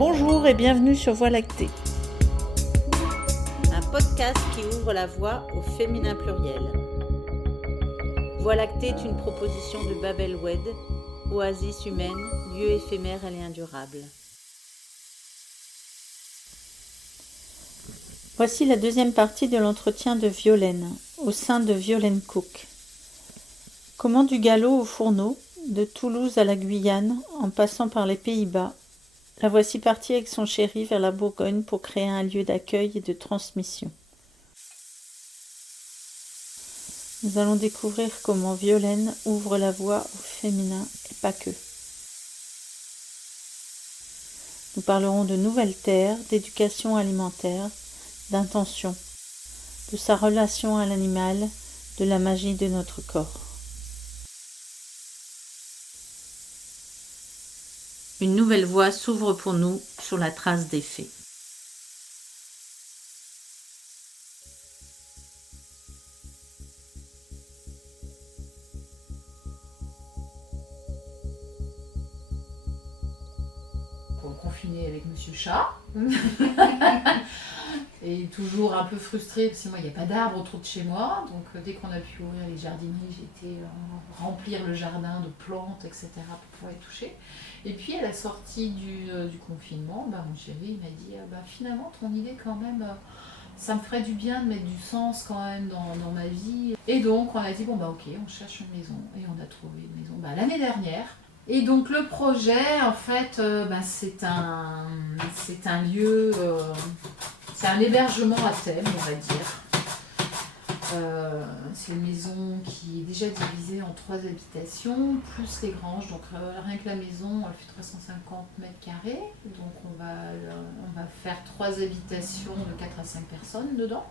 Bonjour et bienvenue sur Voie lactée. Un podcast qui ouvre la voie au féminin pluriel. Voie lactée est une proposition de Babel Wed, oasis humaine, lieu éphémère et indurable. Voici la deuxième partie de l'entretien de Violaine, au sein de Violaine Cook. Comment du galop au fourneau, de Toulouse à la Guyane, en passant par les Pays-Bas, la voici partie avec son chéri vers la Bourgogne pour créer un lieu d'accueil et de transmission. Nous allons découvrir comment Violaine ouvre la voie au féminin et pas que. Nous parlerons de nouvelles terres, d'éducation alimentaire, d'intention, de sa relation à l'animal, de la magie de notre corps. Une nouvelle voie s'ouvre pour nous sur la trace des fées. Confiné avec Monsieur Chat. Et toujours un peu frustrée parce que moi il n'y a pas d'arbre autour de chez moi. Donc dès qu'on a pu ouvrir les jardineries, j'étais remplir le jardin de plantes, etc. pour pouvoir y toucher. Et puis à la sortie du confinement, mon chéri m'a dit finalement ton idée quand même, ça me ferait du bien de mettre du sens quand même dans ma vie. Et donc on a dit ok, on cherche une maison. Et on a trouvé une maison l'année dernière. Et donc le projet, en fait, c'est un lieu, c'est un hébergement à thème, on va dire. C'est une maison qui est déjà divisée en 3 habitations, plus les granges. Donc rien que la maison, elle fait 350 mètres carrés. Donc on va faire 3 habitations de 4 à 5 personnes dedans.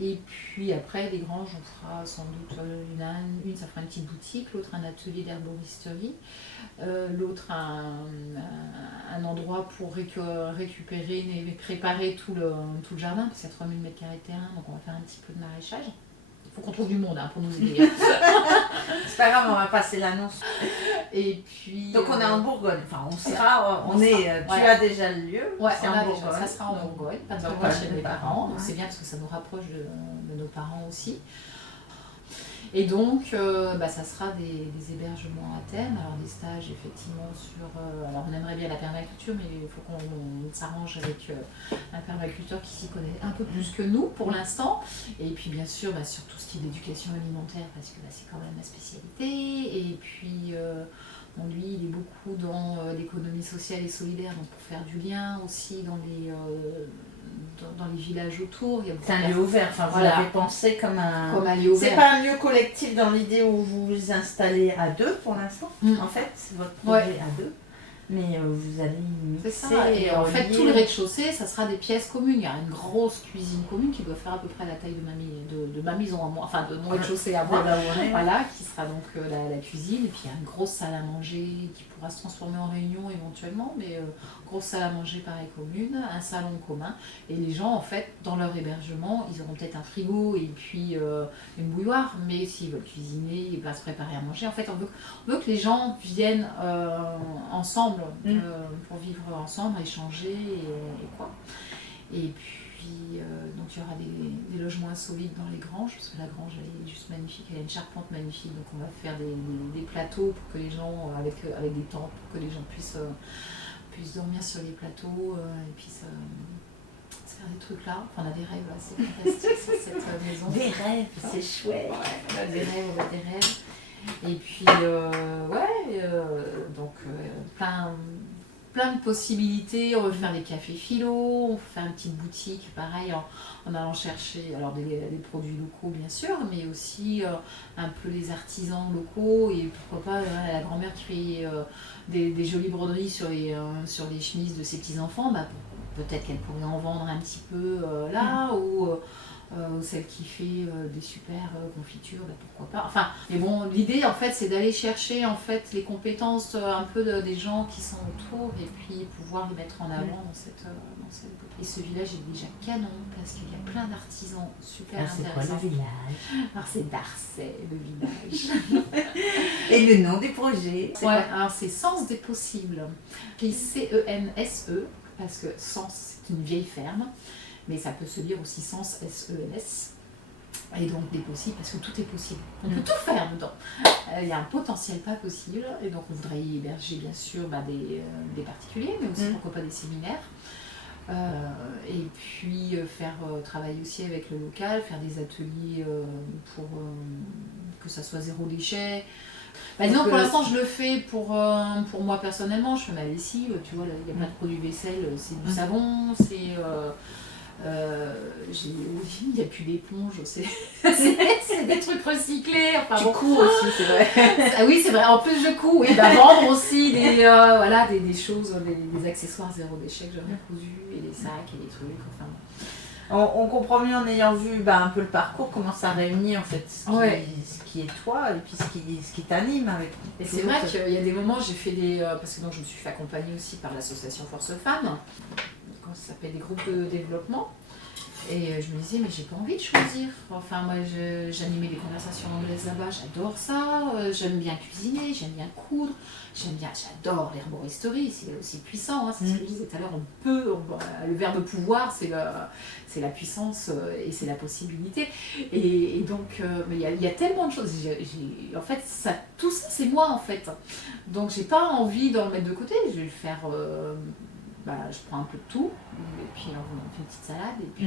Et puis après, les granges, on fera sans doute une ça fera une petite boutique, l'autre un atelier d'herboristerie, l'autre un endroit pour récupérer et préparer tout le jardin, parce qu'il y a 3000 m² de terrain, donc on va faire un petit peu de maraîchage. Il faut qu'on trouve du monde pour nous aider. C'est pas grave, on va passer l'annonce. Et puis, donc on est en Bourgogne, enfin on tu as déjà le lieu, c'est en Bourgogne. Ça sera en Bourgogne, pas trop loin chez mes parents, donc c'est bien parce que ça nous rapproche de nos parents aussi. Et donc ça sera des hébergements à thème, alors des stages effectivement alors on aimerait bien la permaculture, mais il faut qu'on s'arrange avec un permaculteur qui s'y connaît un peu plus que nous pour l'instant. Et puis bien sûr sur tout ce qui est d'éducation alimentaire, parce que c'est quand même ma spécialité. Et puis lui il est beaucoup dans l'économie sociale et solidaire, donc pour faire du lien aussi dans les villages autour. C'est un lieu ouvert, vous l'avez pensé comme un lieu ouvert. C'est pas un lieu collectif dans l'idée où vous vous installez à 2 pour l'instant. En fait, c'est votre projet à 2. Mais vous allez mixer. C'est ça. Et en fait, tout le rez-de-chaussée, ça sera des pièces communes. Il y a une grosse cuisine commune qui doit faire à peu près la taille de ma maison à moi, enfin de mon rez-de-chaussée à moi. Voilà, qui sera donc la cuisine. Et puis il y a une grosse salle à manger qui pourra se transformer en réunion éventuellement, mais grosse salle à manger pareil commune, un salon commun. Et les gens, en fait, dans leur hébergement, ils auront peut-être un frigo et puis une bouilloire, mais s'ils veulent cuisiner, ils vont se préparer à manger. En fait, on veut que les gens viennent ensemble. Pour vivre ensemble, échanger et quoi. Et puis donc il y aura des logements insolites dans les granges, parce que la grange elle est juste magnifique, elle a une charpente magnifique, donc on va faire des plateaux pour que les gens, avec des tentes, pour que les gens puissent dormir sur les plateaux et puis se faire des trucs là. Enfin, on a des rêves assez fantastiques sur cette maison. Des rêves, c'est chouette. On a des rêves. Et puis, donc plein de possibilités. On veut faire des cafés philo, on fait faire une petite boutique, pareil, en allant chercher alors des produits locaux, bien sûr, mais aussi un peu les artisans locaux, et pourquoi pas la grand-mère qui fait des jolies broderies sur les chemises de ses petits-enfants, peut-être qu'elle pourrait en vendre un petit peu là, ou celle qui fait des super confitures, pourquoi pas. Enfin, mais bon, l'idée en fait c'est d'aller chercher en fait les compétences un peu des gens qui sont autour et puis pouvoir les mettre en avant dans cette Et ce village est déjà canon parce qu'il y a plein d'artisans super intéressants. C'est quoi le village? Alors c'est Darcey, le village. Et le nom du projet? Alors c'est Sens des possibles. C'est CENSE. parce que Sens, c'est une vieille ferme, mais ça peut se lire aussi Sens, S-E-N-S. Et donc des possibles, parce que tout est possible. On peut tout faire dedans. Il y a un potentiel pas possible, et donc on voudrait y héberger bien sûr des particuliers, mais aussi pourquoi pas des séminaires. Et puis faire travailler aussi avec le local, faire des ateliers pour que ça soit zéro déchet. Par exemple, pour l'instant, je le fais pour moi personnellement, je fais ma lessive, tu vois, il n'y a pas de produit vaisselle, c'est du savon, c'est... il n'y a plus d'éponge, c'est des trucs recyclés. Enfin, tu couds aussi, c'est vrai. Ah oui, c'est vrai, en plus je couds. Et vendre aussi des choses, des accessoires zéro déchet que j'aurais cousus, et des sacs et des trucs. Enfin, on comprend mieux en ayant vu un peu le parcours, comment ça réunit en fait ce qui est toi et puis ce qui t'anime avec. Et c'est vrai qu'il y a des moments, j'ai fait parce que donc, je me suis fait accompagner aussi par l'association Force Femmes, ça s'appelle des groupes de développement. Et je me disais, mais j'ai pas envie de choisir. Enfin, moi, j'animais des conversations anglaises là-bas, j'adore ça. J'aime bien cuisiner, j'aime bien coudre, j'adore l'herboristerie, c'est aussi puissant. Hein, c'est ce que je disais tout à l'heure, le verbe pouvoir, c'est la puissance et c'est la possibilité. Et donc, mais il y a tellement de choses. En fait, tout ça, c'est moi, en fait. Donc, j'ai pas envie d'en le mettre de côté. Je vais le faire... je prends un peu de tout, et puis on fait une petite salade, et puis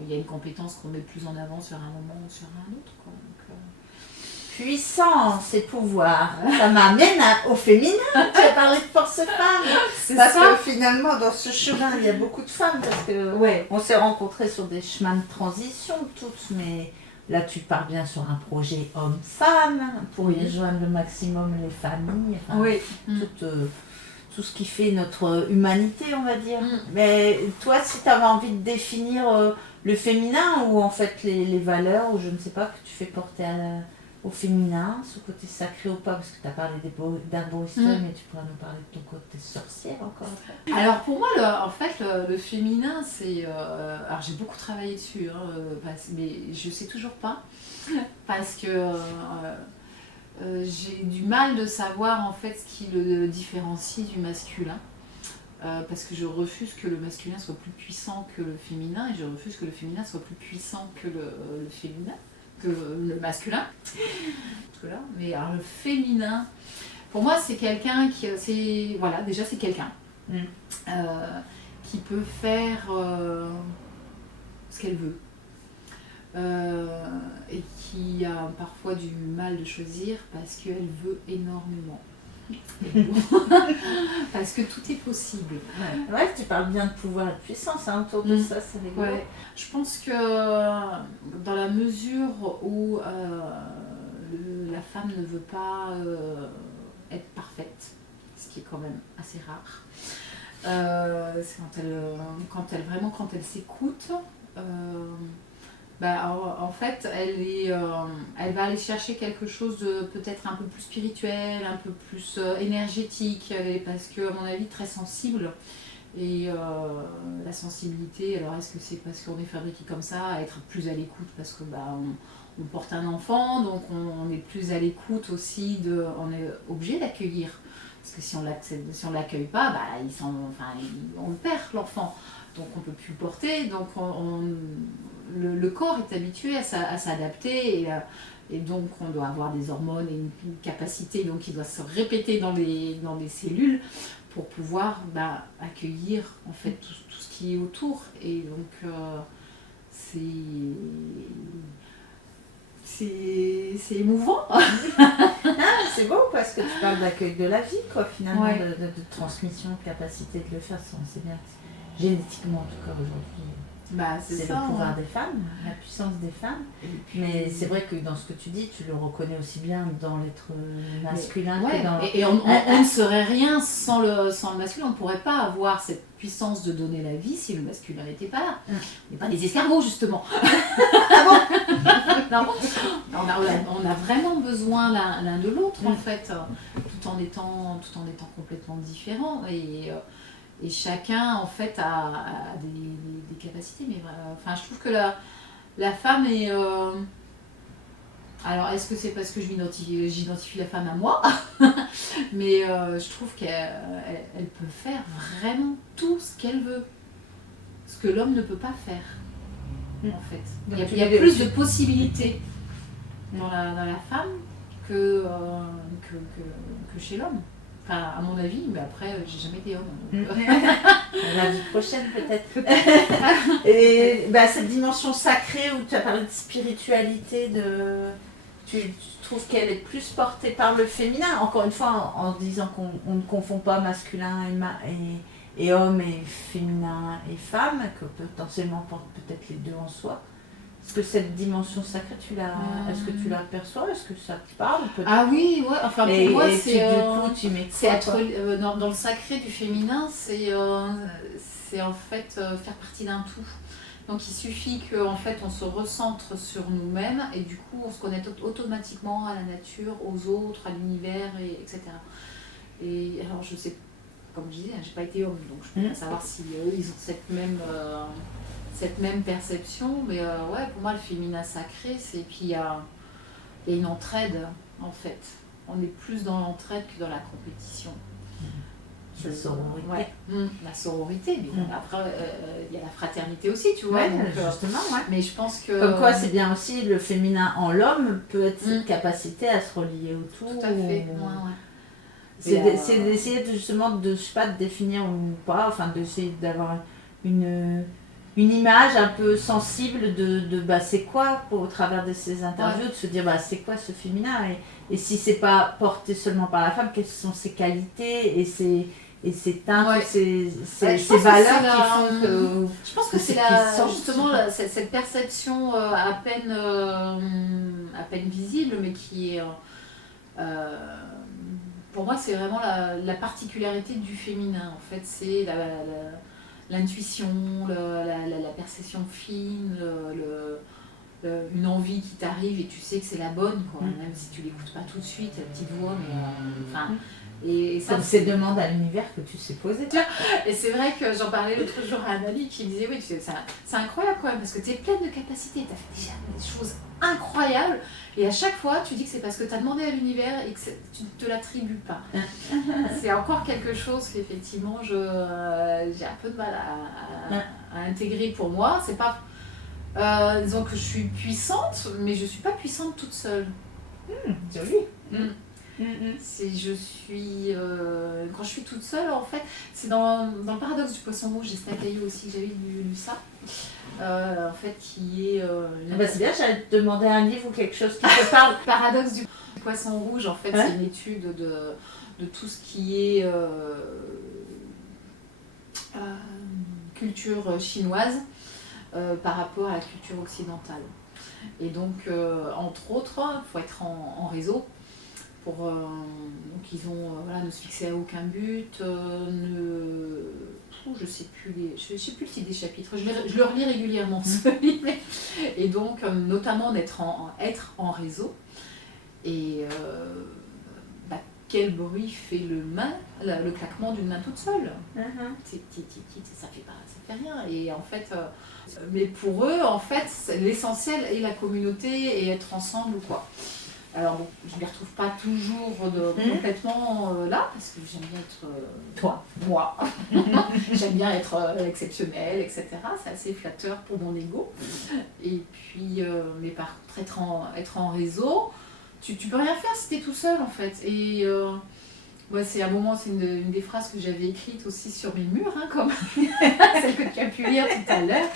il y a une compétence qu'on met plus en avant sur un moment ou sur un autre. Quoi. Donc, puissance et pouvoir, ça m'amène au féminin. Tu as parlé de force femme. Parce que finalement, dans ce chemin, il y a beaucoup de femmes, parce que on s'est rencontrés sur des chemins de transition toutes, mais là tu pars bien sur un projet homme-femme, pour y rejoindre le maximum les familles, tout ce qui fait notre humanité, on va dire. Mais toi, si tu avais envie de définir le féminin, ou en fait les valeurs, ou je ne sais pas, que tu fais porter au féminin, ce côté sacré ou pas, parce que tu as parlé d'herboristerie, mais tu pourrais nous parler de ton côté sorcière encore. Alors pour moi, le féminin, c'est... alors j'ai beaucoup travaillé dessus, mais je sais toujours pas, parce que... j'ai du mal de savoir en fait ce qui le différencie du masculin, parce que je refuse que le masculin soit plus puissant que le féminin, et je refuse que le féminin soit plus puissant que le féminin, que le masculin. Mais alors le féminin, pour moi c'est quelqu'un déjà c'est quelqu'un qui peut faire ce qu'elle veut. Et qui a parfois du mal de choisir parce qu'elle veut énormément. Parce que tout est possible. Ouais, tu parles bien de pouvoir et de puissance autour de ça, c'est rigolo. Ouais. Je pense que dans la mesure où la femme ne veut pas être parfaite, ce qui est quand même assez rare, c'est quand elle s'écoute, en fait, elle va aller chercher quelque chose de peut-être un peu plus spirituel, un peu plus énergétique, parce que, à mon avis, très sensible. Et la sensibilité, alors est-ce que c'est parce qu'on est fabriqué comme ça, à être plus à l'écoute, parce que on porte un enfant, donc on est plus à l'écoute aussi, on est obligé d'accueillir. Parce que si on l'accueille pas, on le perd, l'enfant. Donc on ne peut plus le porter, donc le corps est habitué à s'adapter, et donc on doit avoir des hormones et une capacité donc, qui doit se répéter dans les cellules pour pouvoir accueillir en fait tout ce qui est autour. Et donc c'est émouvant. C'est beau parce que tu parles d'accueil de la vie, quoi, finalement, de transmission, de capacité de le faire. C'est bien, génétiquement en tout cas aujourd'hui. C'est le pouvoir des femmes, la puissance des femmes. Mais c'est vrai que dans ce que tu dis, tu le reconnais aussi bien dans l'être masculin que dans... Et on ne serait rien sans le masculin. On ne pourrait pas avoir cette puissance de donner la vie si le masculin n'était pas là. On n'est pas des escargots, justement. Ah bon? Non, on a vraiment besoin l'un de l'autre, en fait, tout en étant complètement différents. Et chacun, en fait, a des capacités. Mais je trouve que la femme est Alors, est-ce que c'est parce que j'identifie la femme à moi? Mais je trouve qu'elle peut faire vraiment tout ce qu'elle veut. Ce que l'homme ne peut pas faire, en fait. Il y a plus de possibilités dans la femme que chez l'homme. Enfin, à mon avis, mais après, j'ai jamais été homme. La vie prochaine, peut-être. Et cette dimension sacrée où tu as parlé de spiritualité, tu trouves qu'elle est plus portée par le féminin, encore une fois en disant qu'on ne confond pas masculin et homme et féminin et femme, que potentiellement porte peut-être les deux en soi. Est-ce que cette dimension sacrée, est-ce que tu l'aperçois? Est-ce que ça te parle? Ah oui, ouais. Enfin, pour moi, c'est être dans le sacré du féminin, c'est en fait faire partie d'un tout. Donc il suffit qu'en fait on se recentre sur nous-mêmes et du coup on se connecte automatiquement à la nature, aux autres, à l'univers, etc. Et alors je sais, comme je disais, j'ai pas été homme, donc je peux pas savoir si eux ils ont cette même perception, mais ouais, pour moi le féminin sacré, c'est puis il y a une entraide en fait. On est plus dans l'entraide que dans la compétition. La sororité. Ouais. La sororité, mais bon, après il y a la fraternité aussi, tu vois. Ouais, donc, justement, ouais. Mais je pense que... Comme quoi, c'est bien aussi le féminin en l'homme peut être cette capacité à se relier au tout. Tout à fait, C'est d'essayer justement de, je sais pas, de définir ou pas, enfin d'essayer d'avoir une image un peu sensible de c'est quoi, au travers de ces interviews, de se dire c'est quoi ce féminin, et si c'est pas porté seulement par la femme, quelles sont ses qualités et ses teintes, ses valeurs qui font que... Je pense que c'est justement cette perception à peine visible, mais qui est... pour moi, c'est vraiment la particularité du féminin, en fait. C'est l'intuition, la perception fine, une envie qui t'arrive et tu sais que c'est la bonne, quoi. Même si tu l'écoutes pas tout de suite, la petite voix, mais... Et ça, comme ces demandes à l'univers que tu sais poser. Et c'est vrai que j'en parlais l'autre jour à un ami qui me disait oui, c'est incroyable quand même parce que tu es pleine de capacités, tu as fait déjà des choses incroyables et à chaque fois tu dis que c'est parce que tu as demandé à l'univers et que tu ne te l'attribues pas. C'est encore quelque chose qu'effectivement j'ai un peu de mal à intégrer pour moi. C'est pas disons que je suis puissante, mais je suis pas puissante toute seule. Joli. C'est quand je suis toute seule, en fait, c'est dans le paradoxe du poisson rouge, j'espère qu'il aussi que j'avais lu ça, en fait, qui est... c'est bien, j'allais te demander un livre ou quelque chose qui te parle. Le paradoxe du poisson rouge, en fait, c'est une étude de tout ce qui est culture chinoise par rapport à la culture occidentale. Et donc, entre autres, il faut être en réseau. Donc ils ont ne se fixer à aucun but, je sais plus le titre des chapitres, je le relis régulièrement ce livre, et donc notamment être en réseau, et quel bruit fait le claquement d'une main toute seule, ça fait rien, et en fait mais pour eux en fait l'essentiel est la communauté et être ensemble quoi. Alors bon, je ne les retrouve pas toujours complètement là, parce que j'aime bien être moi. J'aime bien être exceptionnelle, etc. C'est assez flatteur pour mon ego. Et puis, mais par contre, être en réseau, tu peux rien faire si tu es tout seul en fait. Et c'est une des phrases que j'avais écrites aussi sur mes murs, comme celle que tu as pu lire tout à l'heure.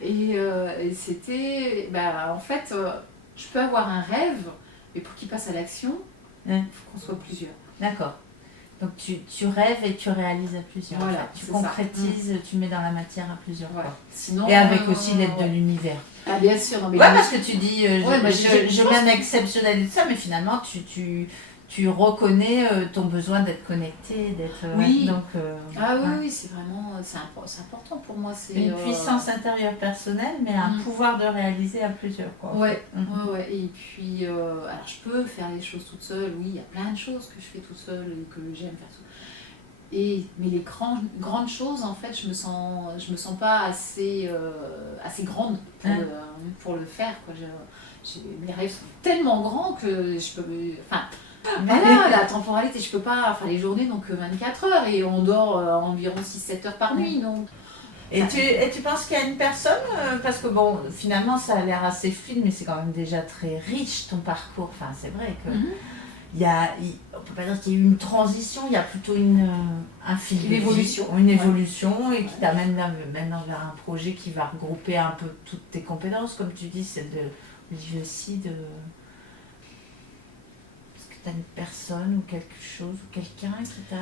Et c'était, en fait... je peux avoir un rêve, mais pour qu'il passe à l'action, il faut qu'on soit plusieurs. D'accord. Donc tu rêves et tu réalises à plusieurs. Voilà, tu concrétises, tu mets dans la matière à plusieurs. Ouais. Sinon, et avec aussi l'aide de l'univers. Ah bien sûr. Non, mais parce que tu dis, je viens d'exceptionnaliser ça, mais finalement tu reconnais ton besoin d'être connecté, d'être... Oui. Donc, oui, c'est vraiment... C'est important pour moi. C'est une puissance intérieure personnelle, mais un pouvoir de réaliser à plusieurs. Quoi, ouais. Et puis, alors je peux faire les choses toute seule. Oui, il y a plein de choses que je fais toute seule et que j'aime faire tout. mais les grandes choses, en fait, je me sens pas assez grande pour le faire, quoi. Mes rêves sont tellement grands que je peux... Enfin, voilà, la temporalité, je peux pas... Enfin, les journées n'ont que 24 heures et on dort environ 6-7 heures par nuit, donc... Et tu penses qu'il y a une personne, parce que bon, finalement ça a l'air assez fluide, mais c'est quand même déjà très riche ton parcours, enfin c'est vrai que... on peut pas dire qu'il y a eu une transition, il y a plutôt un fil de vie, une évolution et qui t'amène maintenant vers un projet qui va regrouper un peu toutes tes compétences, comme tu dis, celle de Olivier aussi, est-ce que tu as une personne ou quelque chose ou quelqu'un qui t'a...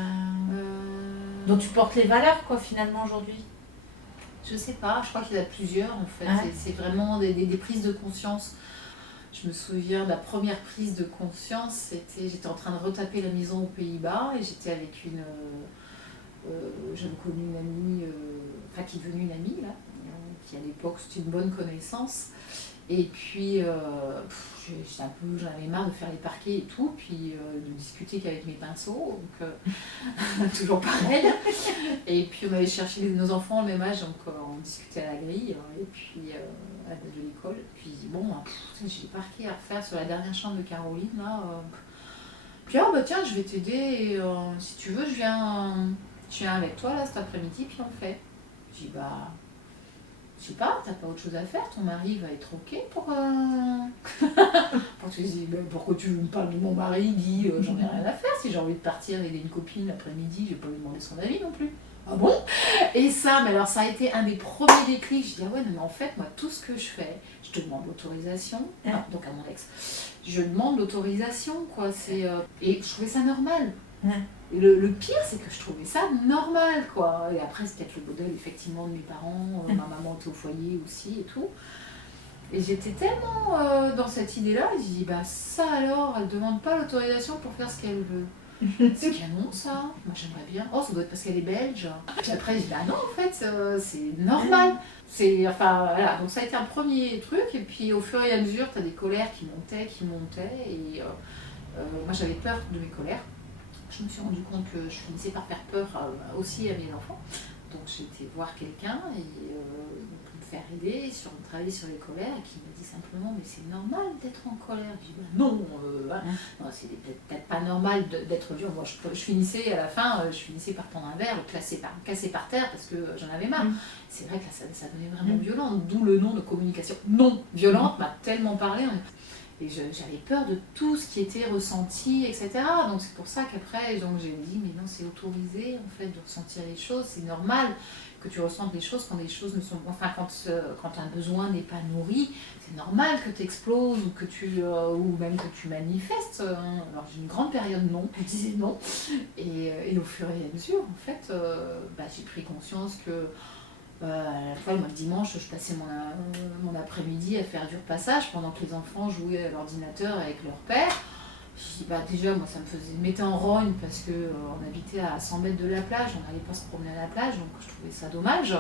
dont tu portes les valeurs, quoi, finalement, aujourd'hui? Je sais pas, je crois qu'il y en a plusieurs, en fait. C'est vraiment des prises de conscience. Je me souviens de la première prise de conscience, j'étais en train de retaper la maison aux Pays-Bas et j'étais avec j'avais connu une amie, qui est devenue une amie, là, qui à l'époque c'était une bonne connaissance. Et puis j'en avais marre de faire les parquets et tout, puis de discuter qu'avec mes pinceaux, donc toujours pareil. Et puis on allait chercher nos enfants au même âge, donc on discutait à la grille, et puis de l'école. Puis bon, j'ai des parquets à refaire sur la dernière chambre de Caroline, là. Puis tiens, je vais t'aider, et si tu veux, je viens avec toi là cet après-midi, puis on fait. J'ai dit je sais pas, t'as pas autre chose à faire, ton mari va être ok pour... Parce que je dis, pourquoi tu me parles de mon mari, Guy, j'en ai rien à faire, si j'ai envie de partir aider une copine l'après-midi, je vais pas lui demander son avis non plus. Ah bon? Et ça, mais alors ça a été un des premiers déclics, je dis non mais en fait, moi tout ce que je fais, je te demande l'autorisation, donc à mon ex, je demande l'autorisation, quoi, et je trouvais ça normal. Et le pire, c'est que je trouvais ça normal, quoi. Et après, c'est peut-être le modèle, effectivement, de mes parents. Ma maman était au foyer aussi et tout. Et j'étais tellement dans cette idée-là, je dis, ça alors, elle demande pas l'autorisation pour faire ce qu'elle veut. C'est canon, ça. Moi, j'aimerais bien. Oh, ça doit être parce qu'elle est belge. Puis après, je dis, non, en fait, c'est normal. Voilà. Donc, ça a été un premier truc. Et puis, au fur et à mesure, tu as des colères qui montaient. Et moi, j'avais peur de mes colères. Je me suis rendu compte que je finissais par faire peur aussi à mes enfants. Donc j'ai été voir quelqu'un pour me faire aider, travailler sur les colères, et qui m'a dit simplement mais c'est normal d'être en colère. Je dis non, non, c'est peut-être pas normal d'être violent. Moi je finissais à la fin, je finissais par prendre un verre, le casser par terre parce que j'en avais marre. C'est vrai que là, ça devenait vraiment violent, d'où le nom de communication non violente m'a tellement parlé. Et j'avais peur de tout ce qui était ressenti, etc. Donc c'est pour ça qu'après, j'ai dit, mais non, c'est autorisé en fait de ressentir les choses. C'est normal que tu ressentes les choses quand les choses ne sont... Enfin, quand un besoin n'est pas nourri, c'est normal que tu exploses ou même que tu manifestes. Alors j'ai une grande période non, je disais non. Et au fur et à mesure, en fait, j'ai pris conscience que... moi, le dimanche, je passais mon après-midi à faire du repassage pendant que les enfants jouaient à l'ordinateur avec leur père. Je dis, déjà, moi, ça me mettait en rogne parce qu'on habitait à 100 mètres de la plage, on n'allait pas se promener à la plage, donc je trouvais ça dommage.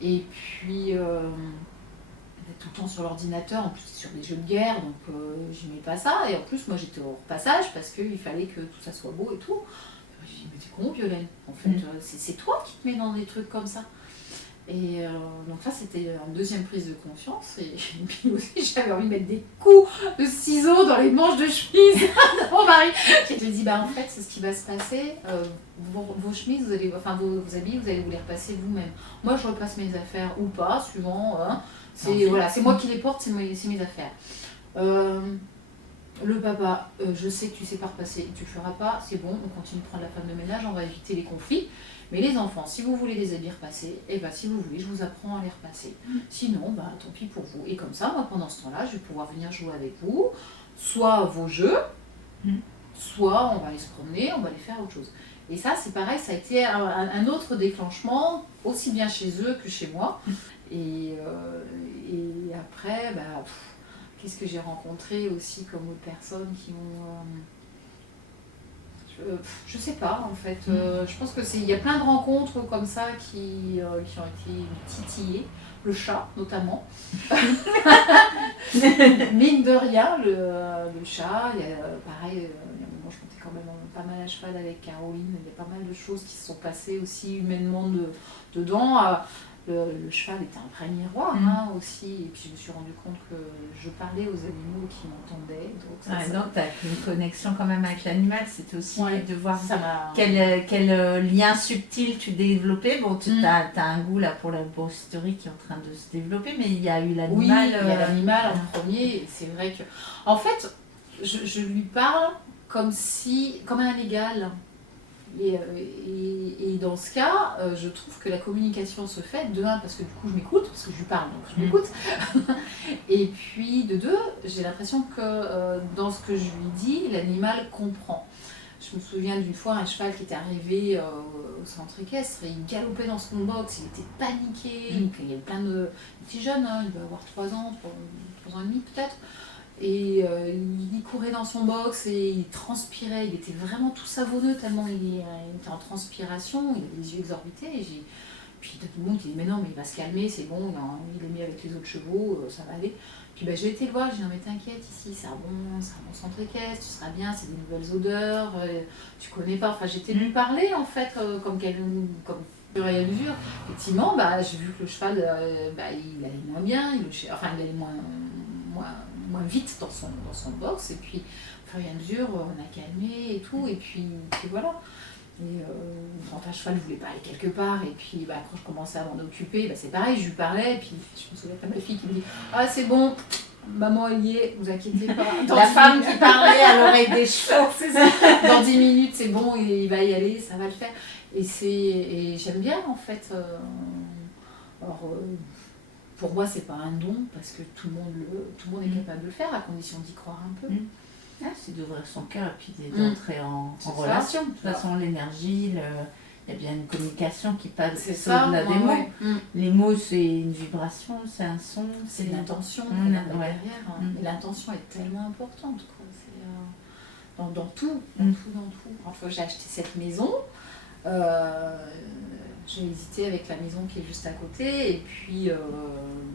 Et puis, d'être tout le temps sur l'ordinateur, en plus sur des jeux de guerre, donc j'aimais pas ça. Et en plus, moi, j'étais au repassage parce qu'il fallait que tout ça soit beau et tout. Je dis, mais t'es con, Violaine, en fait, c'est toi qui te mets dans des trucs comme ça. Et donc ça c'était une deuxième prise de conscience et puis aussi j'avais envie de mettre des coups de ciseaux dans les manches de chemise de mon mari. Je lui ai dit en fait c'est ce qui va se passer, vos chemises, vos habits vous allez vous les repasser vous-même. Moi je repasse mes affaires ou pas, suivant, c'est moi qui les porte, c'est mes affaires. Le papa, je sais que tu sais pas repasser, tu le feras pas, c'est bon, on continue de prendre la femme de ménage, on va éviter les conflits. Mais les enfants, si vous voulez les habits repassés, si vous voulez, je vous apprends à les repasser. Sinon, tant pis pour vous. Et comme ça, moi, pendant ce temps-là, je vais pouvoir venir jouer avec vous, soit vos jeux, soit on va aller se promener, on va aller faire autre chose. Et ça, c'est pareil, ça a été un autre déclenchement, aussi bien chez eux que chez moi. Et après, qu'est-ce que j'ai rencontré aussi comme autres personnes qui m'ont... je sais pas en fait, je pense qu'il y a plein de rencontres comme ça qui ont été titillées, le chat notamment. Mine de rien, le chat, pareil, il y a un moment je comptais quand même pas mal à cheval avec Caroline, il y a pas mal de choses qui se sont passées aussi humainement dedans. Le cheval était un vrai miroir aussi, et puis je me suis rendu compte que je parlais aux animaux qui m'entendaient. Donc tu as une connexion quand même avec l'animal, c'était aussi de voir quel lien subtil tu développais. Bon, tu as un goût là pour la boursiterie qui est en train de se développer, mais il y a eu l'animal. Oui, il y a l'animal en premier, et c'est vrai que... En fait, je lui parle comme un égal. Et dans ce cas, je trouve que la communication se fait, de un, parce que du coup je m'écoute, parce que je lui parle, donc je m'écoute. Et puis de deux, j'ai l'impression que dans ce que je lui dis, l'animal comprend. Je me souviens d'une fois un cheval qui était arrivé au centre équestre et il galopait dans son box, il était paniqué, il y avait plein de... Il était jeune, il devait avoir 3 ans, 3 ans et demi peut-être. Et il courait dans son box et il transpirait, il était vraiment tout savonneux tellement il était en transpiration, il avait les yeux exorbités. Puis tout le monde dit mais non, mais il va se calmer, c'est bon, il est mis avec les autres chevaux, ça va aller. Puis j'ai été le voir, j'ai dit non mais t'inquiète, ici c'est un bon centre équestre, tu seras bien, c'est des nouvelles odeurs, tu connais pas. Enfin j'étais lui parler en fait comme fur et à mesure. Effectivement, j'ai vu que le cheval il allait moins bien, il allait moins vite dans son box, et puis au fur et à mesure on a calmé et tout, et puis voilà. Et quand un cheval ne voulait pas aller quelque part, et puis quand je commençais à m'en occuper, c'est pareil, je lui parlais, et puis je me souviens de ma fille qui me dit ah c'est bon, maman elle y est, vous inquiétez pas. La femme qui parlait à l'oreille des chevaux, c'est ça. Dans 10 minutes c'est bon, il va y aller, ça va le faire. Et j'aime bien en fait. Alors, pour moi, c'est pas un don, parce que tout le monde est capable de le faire, à condition d'y croire un peu. C'est d'ouvrir son cœur et puis d'entrer en relation. De toute façon, l'énergie, il y a bien une communication qui passe au-delà des mots. Les mots, c'est une vibration, c'est un son. C'est l'intention derrière. Mais l'intention est tellement importante. Dans tout. Une fois, j'ai acheté cette maison. J'ai hésité avec la maison qui est juste à côté, et puis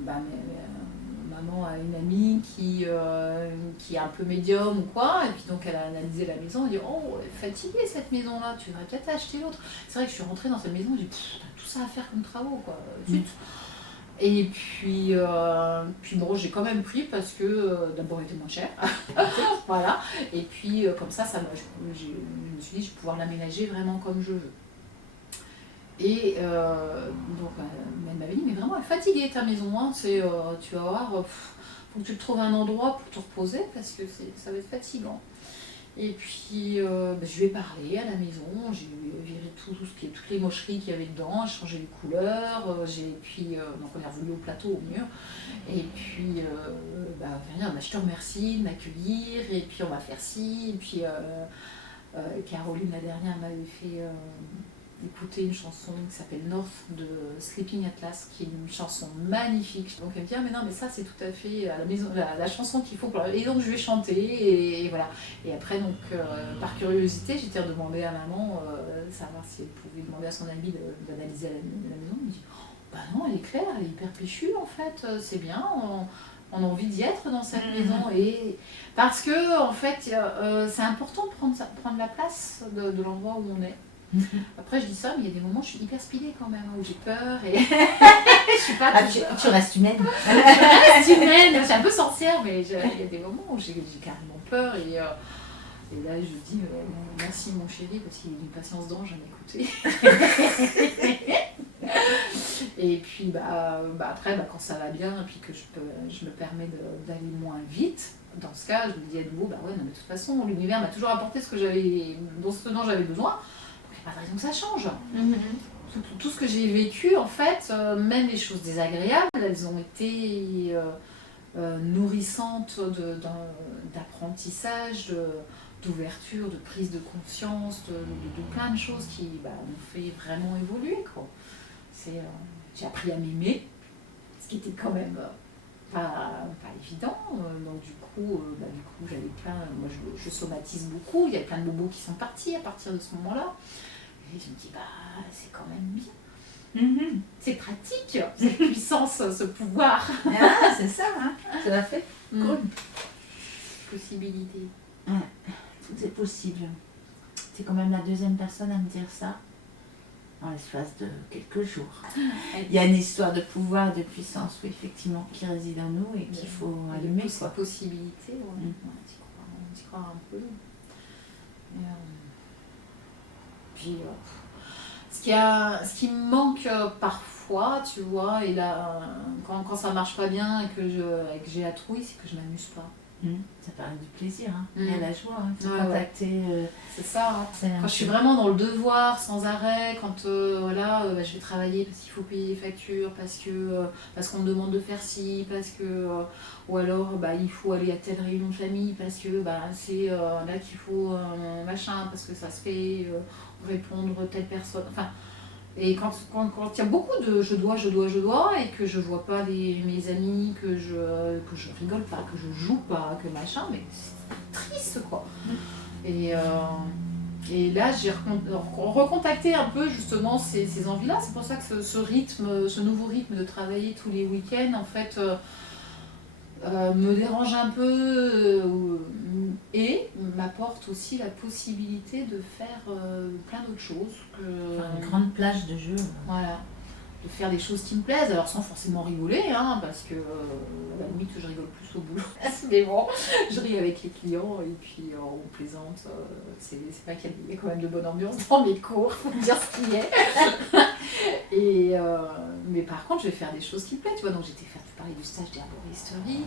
maman a une amie qui est un peu médium ou quoi, et puis donc elle a analysé la maison, elle dit oh, elle est fatiguée cette maison là, tu devrais peut-être acheter l'autre. C'est vrai que je suis rentrée dans cette maison, j'ai dit t'as tout ça à faire comme travaux quoi, zut. Et puis bon, j'ai quand même pris parce que d'abord il était moins cher, voilà, et puis comme ça je me suis dit je vais pouvoir l'aménager vraiment comme je veux. Et donc elle m'avait dit mais vraiment elle est fatiguée ta maison, hein, tu vas voir, faut que tu te trouves un endroit pour te reposer parce que ça va être fatigant. Et puis je lui ai parlé à la maison, j'ai viré toutes les mocheries qu'il y avait dedans, j'ai changé les couleurs, donc on est revenu au plateau, au mur. Et puis je te remercie de m'accueillir, et puis on va faire ci, et puis Caroline la dernière m'avait fait écouter une chanson qui s'appelle North de Sleeping Atlas, qui est une chanson magnifique. Donc elle me dit ah mais non mais ça c'est tout à fait la maison, la chanson qu'il faut. Et donc je vais chanter et voilà. Et après donc par curiosité j'étais redemandée à maman savoir si elle pouvait demander à son ami d'analyser la maison. Elle me dit bah non elle est claire, elle est hyper péchue en fait, c'est bien. On a envie d'y être dans cette maison, et parce que en fait c'est important de prendre la place de l'endroit où on est. Après je dis ça mais il y a des moments où je suis hyper speedée quand même, où j'ai peur et je suis pas tu restes humaine. Je reste humaine, je suis un peu sorcière, mais il y a des moments où j'ai carrément peur, et là je dis merci mon chéri parce qu'il est d'une patience d'ange à m'écouter. Et puis après quand ça va bien et puis que je me permets d'aller moins vite, dans ce cas je me dis à nouveau ouais non mais de toute façon l'univers m'a toujours apporté ce dont j'avais besoin. Il n'y a pas de raison que ça change. Tout ce que j'ai vécu, en fait, même les choses désagréables, elles ont été nourrissantes d'apprentissage, d'ouverture, de prise de conscience, de plein de choses qui m'ont fait vraiment évoluer, quoi. J'ai appris à m'aimer, ce qui était quand même pas évident. Donc du coup j'avais moi je somatise beaucoup, il y a plein de bobos qui sont partis à partir de ce moment-là. Et je me dis c'est quand même bien. C'est pratique, cette puissance, ce pouvoir. Ah, c'est ça, hein. Tu l'as fait. Cool. Possibilité. Ouais. Tout est possible. es quand même la deuxième personne à me dire ça en l'espace de quelques jours. Il y a une histoire de pouvoir, de puissance, oui, effectivement, qui réside en nous et qu'il faut allumer. Cette possibilité, on y croit un peu. Puis, ce qui me manque parfois, tu vois, et là, quand ça marche pas bien et que j'ai la trouille, c'est que je m'amuse pas. Ça paraît du plaisir, hein. Il y a la joie, hein. Contacter. C'est ça. Hein. Quand je suis vraiment dans le devoir sans arrêt, quand je vais travailler parce qu'il faut payer les factures, parce qu'on me demande de faire ci, ou alors il faut aller à telle réunion de famille parce que c'est là qu'il faut machin, parce que ça se fait répondre telle personne. Enfin, et quand il y a beaucoup de je dois, et que je vois pas mes amis, que je rigole pas, que je joue pas, que machin, mais c'est triste quoi. Et là j'ai recontacté un peu justement ces envies-là. C'est pour ça que ce nouveau rythme de travailler tous les week-ends, en fait, me dérange un peu et m'apporte aussi la possibilité de faire plein d'autres choses. Une grande plage de jeu. Voilà, de faire des choses qui me plaisent, alors sans forcément rigoler, hein, parce que à la limite je rigole plus au boulot. Mais bon, je ris avec les clients et puis on plaisante. C'est pas qu'il y a quand même de bonne ambiance dans mes cours, faut dire ce qu'il y est. Mais par contre, je vais faire des choses qui me plaisent, tu vois. Donc j'étais faire du stage d'herboristerie.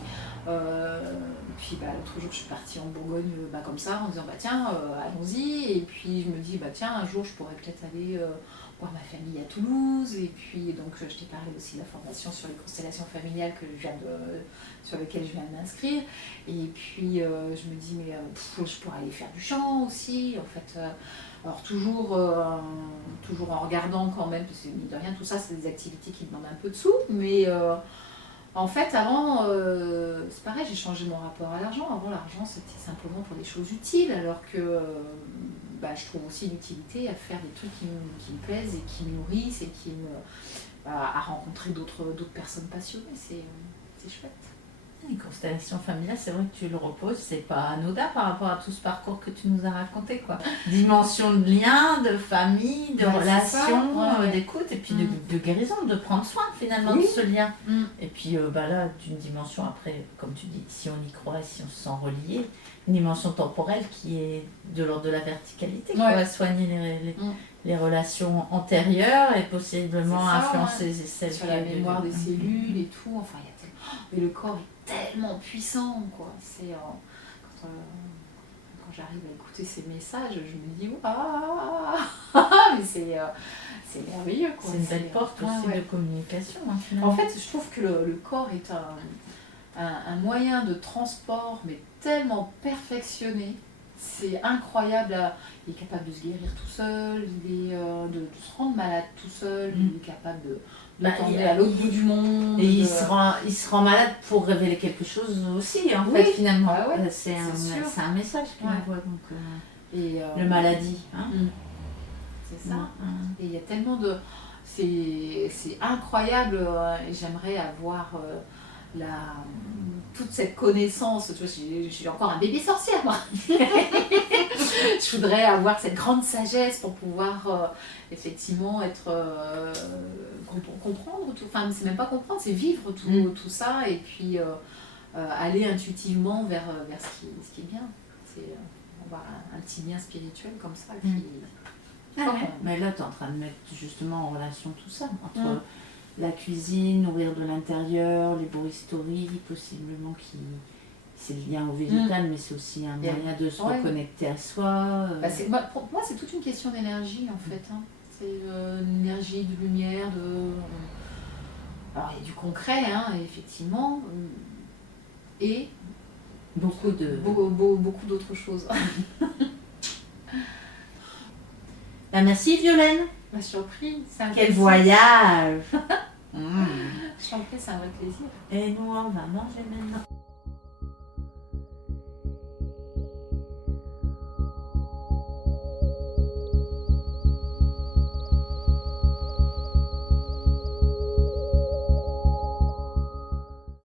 Puis l'autre jour, je suis partie en Bourgogne comme ça, en disant tiens, allons-y. Et puis je me dis tiens, un jour, je pourrais peut-être aller voir ma famille à Toulouse. Et puis donc je t'ai parlé aussi de la formation sur les constellations familiales sur lesquelles je viens de m'inscrire. Et puis je me dis je pourrais aller faire du chant aussi, en fait. Alors toujours en regardant quand même, parce que mine de rien, tout ça, c'est des activités qui demandent un peu de sous, mais en fait, avant, c'est pareil, j'ai changé mon rapport à l'argent. Avant, l'argent, c'était simplement pour des choses utiles, alors que je trouve aussi une utilité à faire des trucs qui me plaisent et qui me nourrissent et à rencontrer d'autres personnes passionnées. C'est chouette. Les constellations familiales, c'est vrai que tu le reposes, c'est pas anodin par rapport à tout ce parcours que tu nous as raconté, quoi. Dimension de lien, de famille, de relation, d'écoute et puis de guérison, de prendre soin finalement de ce lien. Et puis là, d'une dimension après, comme tu dis, si on y croit, si on se sent relié, une dimension temporelle qui est de l'ordre de la verticalité, qui va soigner les relations antérieures et possiblement influencer celles sur la mémoire des cellules et tout. Enfin, il y a et le corps est tellement puissant, quoi. C'est quand j'arrive à écouter ces messages, je me dis mais c'est merveilleux, quoi. C'est une belle porte aussi de communication, hein, finalement. En fait, je trouve que le corps est un moyen de transport, mais tellement perfectionné. C'est incroyable. Il est capable de se guérir tout seul, il est de se rendre malade tout seul, il est capable de tomber à l'autre bout du monde. Et il se rend malade pour révéler quelque chose aussi, en fait, finalement. C'est un message qu'il envoie. Le maladie. Hein. C'est ça. Et il y a tellement de... C'est incroyable. Et j'aimerais avoir toute cette connaissance. Tu vois, je suis encore un bébé sorcière, moi. Je voudrais avoir cette grande sagesse pour pouvoir effectivement comprendre tout. Enfin, c'est même pas comprendre, c'est vivre tout ça et puis aller intuitivement vers ce qui est bien. C'est avoir un petit lien spirituel comme ça qui... Mais là, tu es en train de mettre justement en relation tout ça, entre la cuisine, nourrir de l'intérieur, l'herboristerie, possiblement c'est le lien au végétal, mais c'est aussi un moyen de se reconnecter à soi. Pour moi, c'est toute une question d'énergie, en fait. Hein. C'est une énergie de lumière, alors il y a du concret, hein, effectivement, et beaucoup d'autres choses. Merci Violaine. Surprise. Quel voyage. Je t'en prie, c'est un vrai plaisir. Et nous, on va manger maintenant.